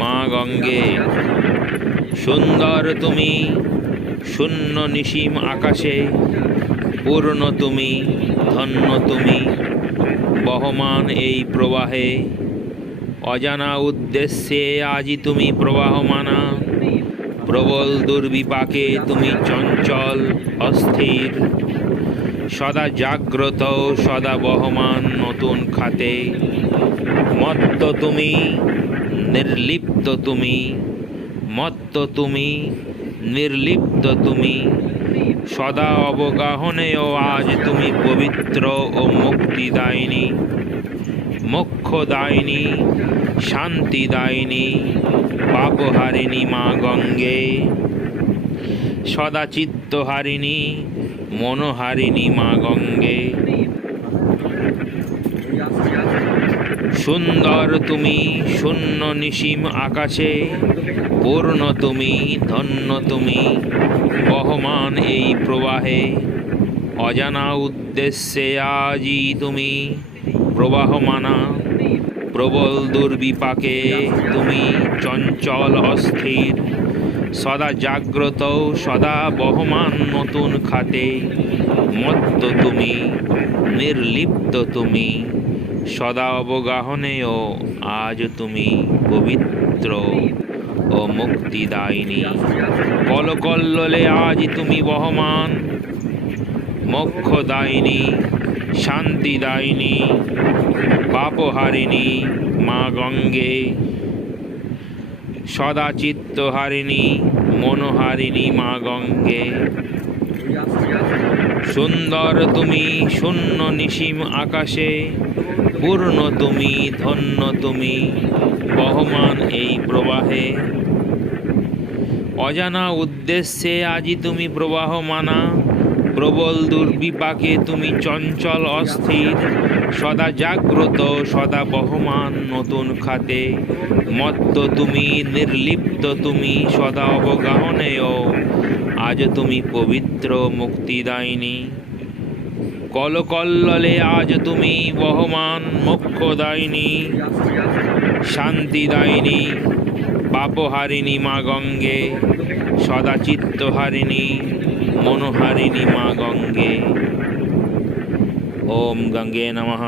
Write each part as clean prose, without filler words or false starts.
মা গঙ্গে। সুন্দর তুমি, শূন্য নিশীম আকাশে, পূর্ণ তুমি, ধন্য তুমি, বহমান এই প্রবাহে। অজানা উদ্দেশ্যে আজি তুমি প্রবাহমানা, প্রবল দুর্বিপাকে তুমি চঞ্চল অস্থির, সদা জাগ্রত সদা বহমান নতুন খাতে। মত্ত তুমি, নির্লিপ্ত তুমি, মত্ত তুমি, নির্লিপ্ত তুমি, সদা অবগাহনেও আজ তুমি পবিত্র ও মুক্তিদায়িনী, মোক্ষদায়িনী, শান্তিদায়িনী, পাপহারিণী মা গঙ্গে। সদা চিত্তহারিণী, মনোহারিণী মা গঙ্গে। সুন্দর তুমি, শূন্য নিশীম আকাশে, পূর্ণ তুমি, ধন্য তুমি, বহমান এই প্রবাহে। অজানা উদ্দেশ্যে আজি তুমি প্রবাহমানা, প্রবল দুর্বিপাকে তুমি চঞ্চল অস্থির, সদা জাগ্রত সদা বহমান নতুন খাতে। মত্ত তুমি, নির্লিপ্ত তুমি, সদা অবগাহনেও আজ তুমি পবিত্র ও মুক্তিদায়িনী। কলকল্লোলে আজ তুমি বহমান, মোক্ষদায়িনী, শান্তিদায়িনী, পাপহারিণী মা গঙ্গে। সদা চিত্তহারিণী, মনোহারিণী মা গঙ্গে। সুন্দর তুমি, শূন্য নিশীম আকাশে, পূর্ণ তুমি, ধন্য তুমি, বহমান এই প্রবাহে। অজানা উদ্দেশ্যে আজি তুমি প্রবাহমানা, প্রবল দুর্বিপাকে তুমি চঞ্চল অস্থির, সদা জাগ্রত সদা বহমান নতুন খাতে। মত্ত তুমি, নির্লিপ্ত তুমি, সদা অবগাহনেও আজ তুমি পবিত্র মুক্তিদায়িনী। কলকল্লোলে আজ তুমি বহমান, মোক্ষদায়িনী, শান্তিদায়িনী, পাপহারিণী মা গঙ্গে। সদা চিত্তহারিণী, মনোহারিণী মা গঙ্গে। ওম গঙ্গে নমঃ,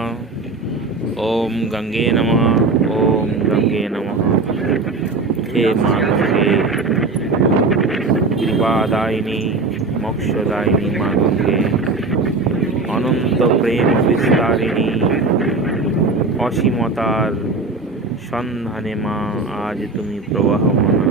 ওম গঙ্গে নমঃ, ওম গঙ্গে নমঃ। হে মা গঙ্গে, কৃপাদায়িনী, মোক্ষদায়িনী মা গঙ্গে, অনন্ত প্রেম বিস্তারিণী, অসীমতার সন্ধানে মা আজ তুমি প্রবাহমানা।